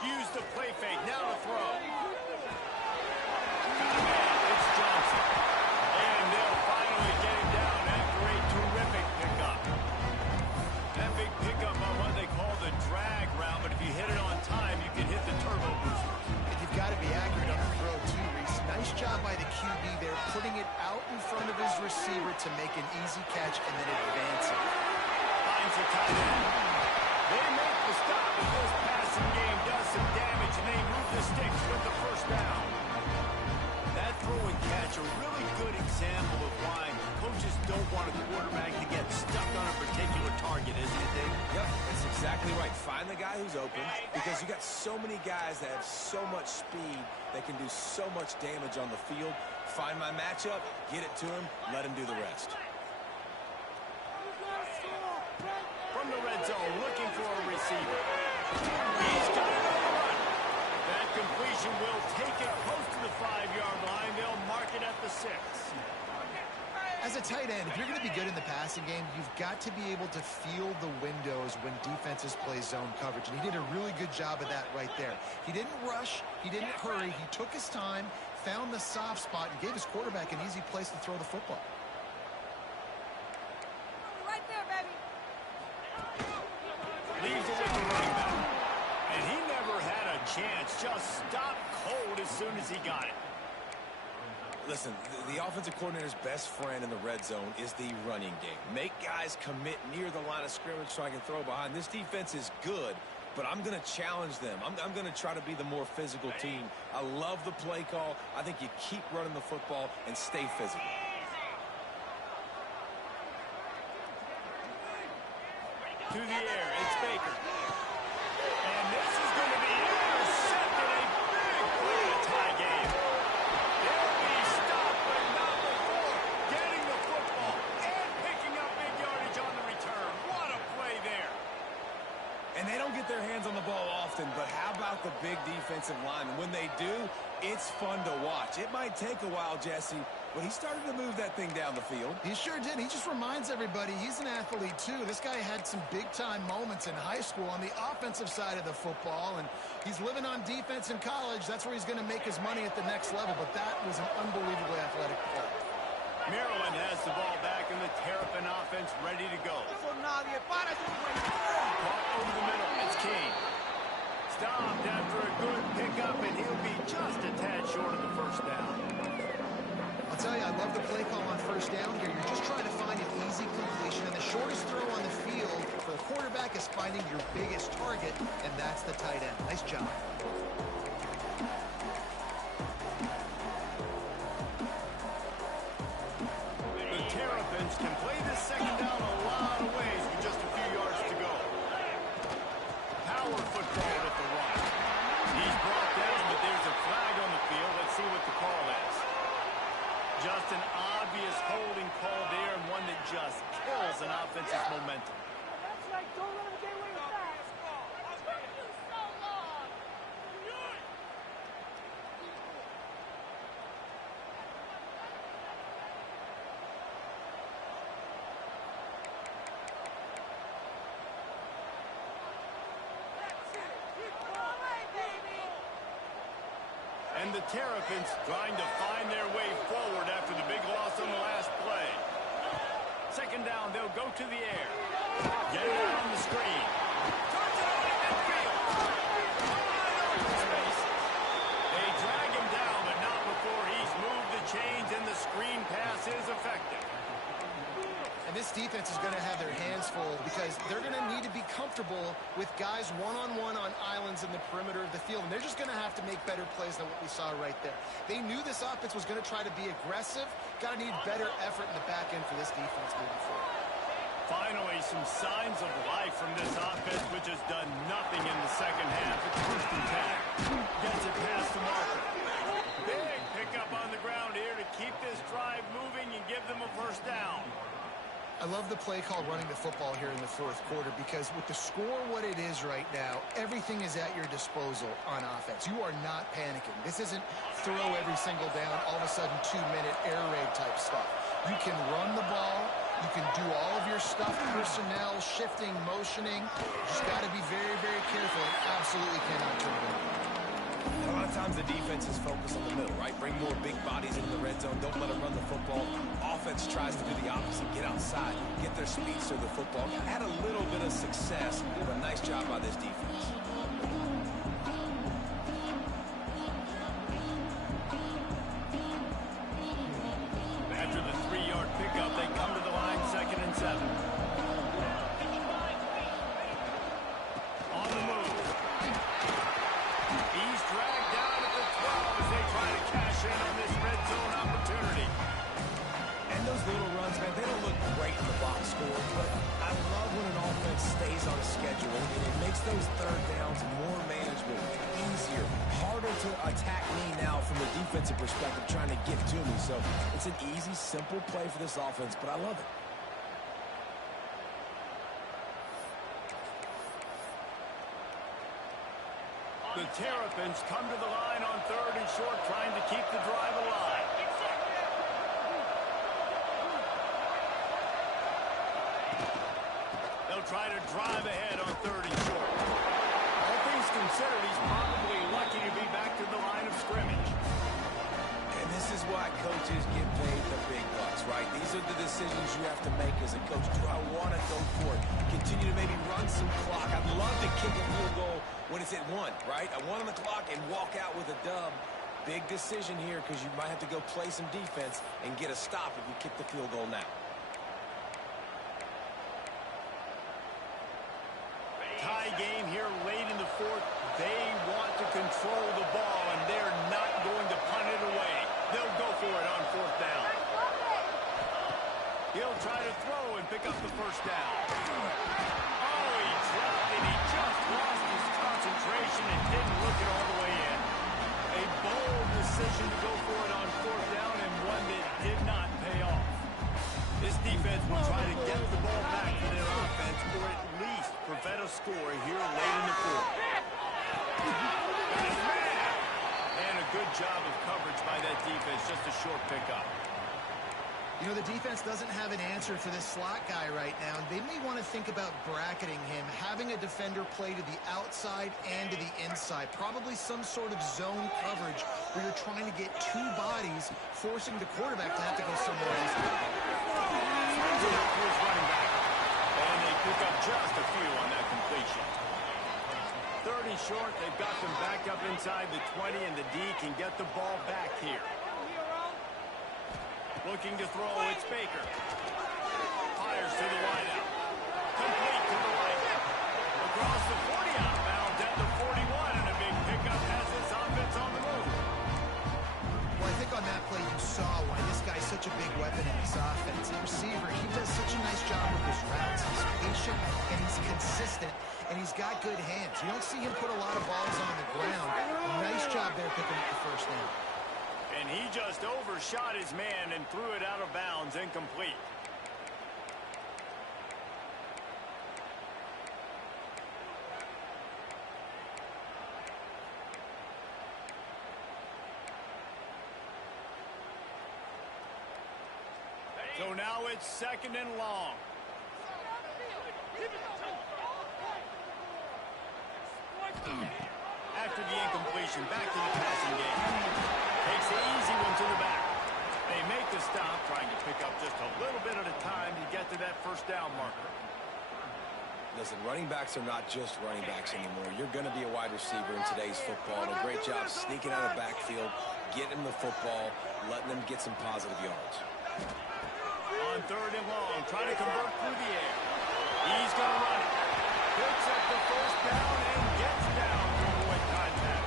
Use the play fake, now to throw. Got a man, it's Johnson. And they'll finally get him down after a terrific pickup. That big pickup on what they call the drag route, but if you hit it on time, you can hit the turbo booster. And you've got to be accurate on the throw, too, Reese. Nice job by the QB there, putting it out in front of his receiver to make an easy catch and then advance it. Finds the tight end. They make the stop, but this passing game does some damage, and they move the sticks with the first down. That throw and catch, a really good example of why coaches don't want a quarterback to get stuck on a particular target, isn't it, Dave? Yep, that's exactly right. Find the guy who's open, because you got so many guys that have so much speed that can do so much damage on the field. Find my matchup, get it to him, let him do the rest. From the red zone, looking for a receiver. He's got it on the run. That completion will take it close to the 5-yard line. They'll mark it at the 6. As a tight end, if you're going to be good in the passing game, you've got to be able to feel the windows when defenses play zone coverage. And he did a really good job of that right there. He didn't rush. He didn't hurry. He took his time, found the soft spot, and gave his quarterback an easy place to throw the football. Right there, baby. Leaves it with the running back. And he never had a chance. Just stopped cold as soon as he got it. Listen, the offensive coordinator's best friend in the red zone is the running game. Make guys commit near the line of scrimmage so I can throw behind. This defense is good, but I'm going to challenge them. I'm going to try to be the more physical team. I love the play call. I think you keep running the football and stay physical. To the air, it's Baker. And this is going to be intercepted. A big play to tie game. They'll be stopped, but not before getting the football and picking up big yardage on the return. What a play there. And they don't get their hands on the ball often, but how about the big defensive linemen? When they do, it's fun to watch. It might take a while, Jesse, but he started to move that thing down the field. He sure did. He just reminds everybody he's an athlete, too. This guy had some big-time moments in high school on the offensive side of the football, and he's living on defense in college. That's where he's going to make his money at the next level, but that was an unbelievably athletic play. Maryland has the ball back, and the Terrapin offense ready to go. Caught over the middle. It's King. Stopped after a good pickup, and he'll be just a tad short of the first down. I'll tell you, I love the play call on first down here. You're just trying to find an easy completion, and the shortest throw on the field for the quarterback is finding your biggest target, and that's the tight end. Nice job. The Terrapins can play this second down a lot of ways with just a few yards to go. Power football with the run. He's brought down, but there's a flag on the field. Let's see what the call is. Just an obvious holding call there, and one that just kills an offense's momentum. That's right. Don't let him get away with that. It's taking you so long. That's it. Keep going, baby. And the Terrapins trying to find their way forward after the big loss on the last play. Second down, they'll go to the air. Get it out on the screen. Turns it over to midfield. Wide open space. They drag him down, but not before he's moved the chains, and the screen pass is effective. And this defense is going to have their hands full because they're going to need to be comfortable with guys one-on-one on islands in the perimeter of the field. And they're just going to have to make better plays than what we saw right there. They knew this offense was going to try to be aggressive. Got to need better effort in the back end for this defense moving forward. Finally, some signs of life from this offense, which has done nothing in the second half. It's first and 10. Gets it past the marker. Big pickup on the ground here to keep this drive moving and give them a first down. I love the play call running the football here in the fourth quarter because with the score what it is right now, everything is at your disposal on offense. You are not panicking. This isn't throw every single down, all of a sudden 2-minute air raid type stuff. You can run the ball. You can do all of your stuff, personnel, shifting, motioning. You just got to be very, very careful and absolutely cannot turn it over. A lot of times the defense is focused on the middle, right? Bring more big bodies into the red zone. Don't let them run the football. Offense tries to do the opposite. Get outside. Get their speedster the football. Had a little bit of success, but nice job by this defense. After the 3-yard pickup, they come to the line, 2nd and 7. On the move. He's dragged down at the 12 as they try to cash in on this red zone opportunity. And those little runs, man, they don't look great in the box score, but I love when an offense stays on a schedule, and it makes those third downs more manageable, easier, harder to attack me now from a defensive perspective trying to get to me. So it's an easy, simple play for this offense, but I love it. The Terrapins come to the line on 3rd and short, trying to keep the drive alive. They'll try to drive ahead on 3rd and short. All things considered, he's probably lucky to be back to the line of scrimmage. And this is why coaches get paid the big bucks, right? These are the decisions you have to make as a coach. Do I want to go for it? Continue to maybe run some clock. I'd love to kick a field goal when it's at 1, right? A 1 on the clock and walk out with a dub. Big decision here because you might have to go play some defense and get a stop if you kick the field goal now. Tie game here late in the fourth. They want to control the ball, and they're not going to punt it away. They'll go for it on fourth down. He'll try to throw and pick up the first down. Oh, he dropped it. He just lost his concentration and didn't look it all the way in. A bold decision to go for it on fourth down, and one that did not pay off. This defense will try to get the ball back to their offense, or at least prevent a score here late in the fourth. And a good job of coverage by that defense, just a short pickup. You know, the defense doesn't have an answer for this slot guy right now. They may want to think about bracketing him, having a defender play to the outside and to the inside. Probably some sort of zone coverage where you're trying to get two bodies, forcing the quarterback to have to go somewhere else. Swings it out to his running back. And they pick up just a few on that completion. 30 short. They've got them back up inside the 20, and the D can get the ball back here. Looking to throw, it's Baker. Fires to the wideout. Complete to the right. Across the 40 out of bounds at the 41, and a big pickup has this offense on the move. Well, I think on that play you saw why this guy's such a big weapon in this offense. The receiver, he does such a nice job with his routes. He's patient, and he's consistent, and he's got good hands. You don't see him put a lot of balls on the ground. Nice job there picking up the first down. And he just overshot his man and threw it out of bounds, incomplete. So now it's second and long. After the incompletion, back to the passing game. Takes the easy one to the back. They make the stop, trying to pick up just a little bit at a time to get to that first down marker. Listen, running backs are not just running backs anymore. You're going to be a wide receiver in today's football. And a great job sneaking out of the backfield, getting the football, letting them get some positive yards. On third and long, trying to convert through the air. He's going to run it. Picks up the first down and gets down to avoid contact.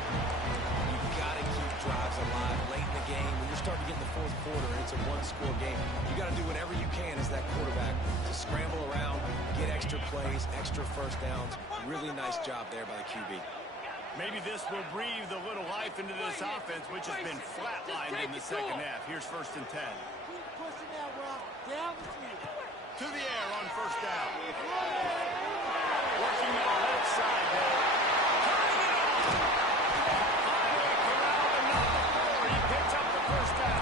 You've got to keep drives alive late in the game. When you're starting to get in the fourth quarter and it's a one-score game, you got to do whatever you can as that quarterback to scramble around, get extra plays, extra first downs. Really nice job there by the QB. Maybe this will breathe a little life into this offense, which has been flatlined in the second half. Here's first and 10. Keep pushing that rock down the field. To the air on first down. Working on the left side now. Turning it on. Highway corral and not before. He picks up the first down.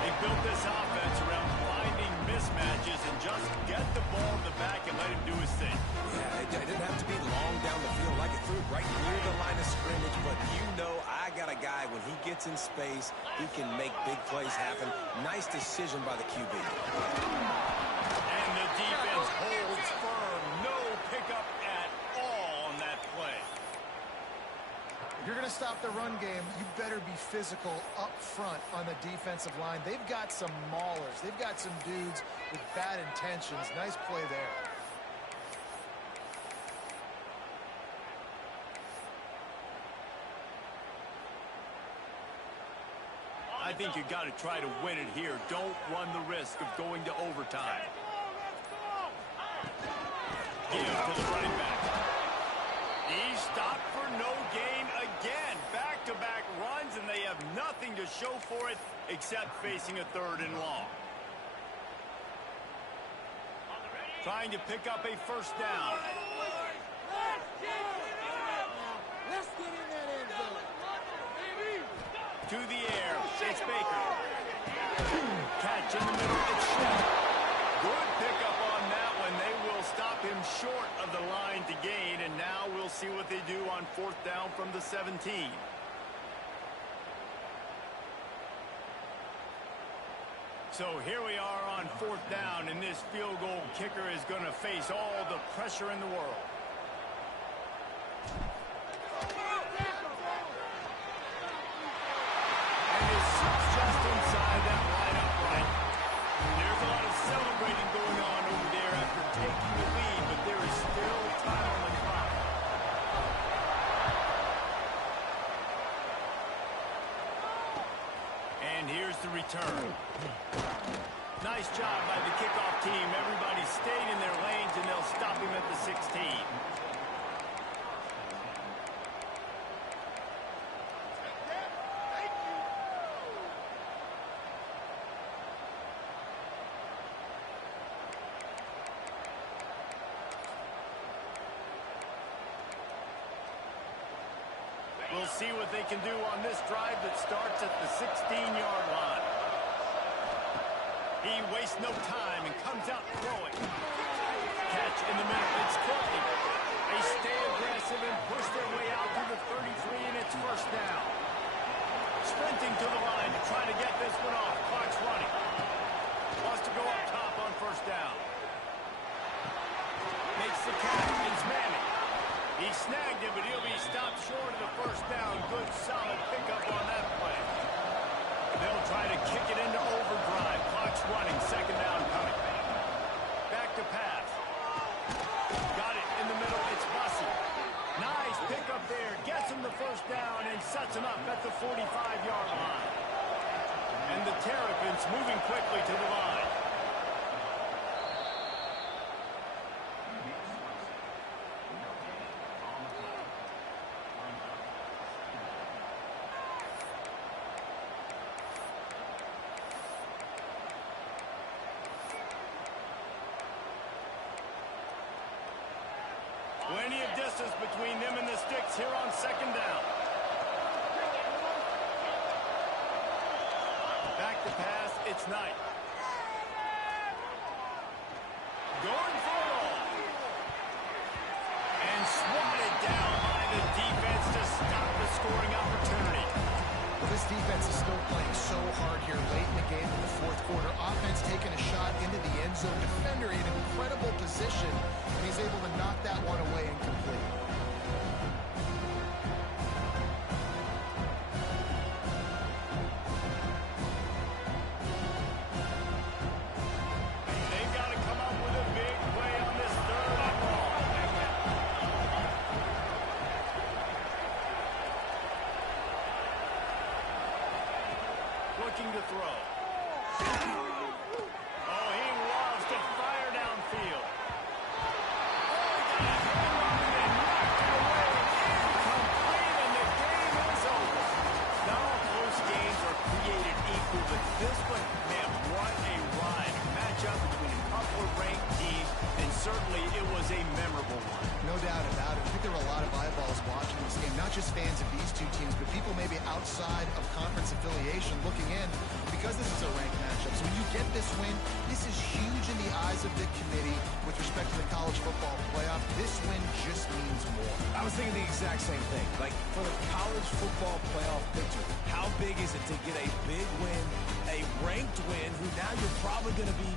They built this offense around finding mismatches and just get the ball in the back and let him do his thing. Yeah, it didn't have to be long down the field like it threw right near the line of scrimmage, but you know I got a guy, when he gets in space, he can make big plays happen. Nice decision by the QB. And the defense holds firm. No pickup at all on that play. If you're going to stop the run game, you better be physical up front on the defensive line. They've got some maulers. They've got some dudes with bad intentions. Nice play there. I think you got to try to win it here. Don't run the risk of going to overtime. Give to the running back. He's stopped for no gain again. Back-to-back runs, and they have nothing to show for it except facing a third and long. Trying to pick up a first down. Let's get in that end zone. To the air, it's Baker. Catch in the middle, it's Shep. Good pickup on that one. They will stop him short of the line to gain, and now we'll see what they do on fourth down from the 17. So here we are on fourth down, and this field goal kicker is going to face all the pressure in the world. here's the return. Nice job by the kickoff team. Everybody stayed in their lanes, and they'll stop him at the 16. We'll see what they can do on this drive that starts at the 16-yard line. He wastes no time and comes out throwing. Catch in the middle. It's Courtney. They stay aggressive and push their way out to the 33, and it's first down. Sprinting to the line to try to get this one off. Clock's running. Wants to go up top on first down. Makes the catch. It's Manning. He snagged it, but he'll be stopped short of the first down. Good, solid pickup on that play. They'll try to kick it into overdrive. Clock's running. Second down coming. Back to pass. Got it in the middle. It's Bussey. Nice pickup there. Gets him the first down and sets him up at the 45-yard line. And the Terrapins moving quickly to the line. Plenty of distance between them and the sticks here on second down. Back to pass, it's Knight. Going for it all. And swatted down by the defense to stop the scoring opportunity. Well, this defense is still playing so hard here late in the game in the fourth quarter. Offense taking a shot into the end zone. Defender in incredible position, and he's able to knock that one away incomplete. They've got to come up with a big play on this third and long. Looking to throw. Oh, he loves to fire downfield. Oh, he got a hand on it and knocked it away. Incomplete, and the game is over. Not all close games are created equal, but this one, man, what a ride. A matchup between a couple of ranked teams, and certainly it was a memorable one. No doubt about it. I think there were a lot of eyeballs watching this game, not just fans of these two teams, but people maybe outside of conference affiliation looking in, because this is a ranked matchup. So when you get this win, this is huge in the eyes of the committee with respect to the college football playoff. This win just means more. I was thinking the exact same thing. Like, for the college football playoff picture, how big is it to get a big win, a ranked win, who now you're probably going to be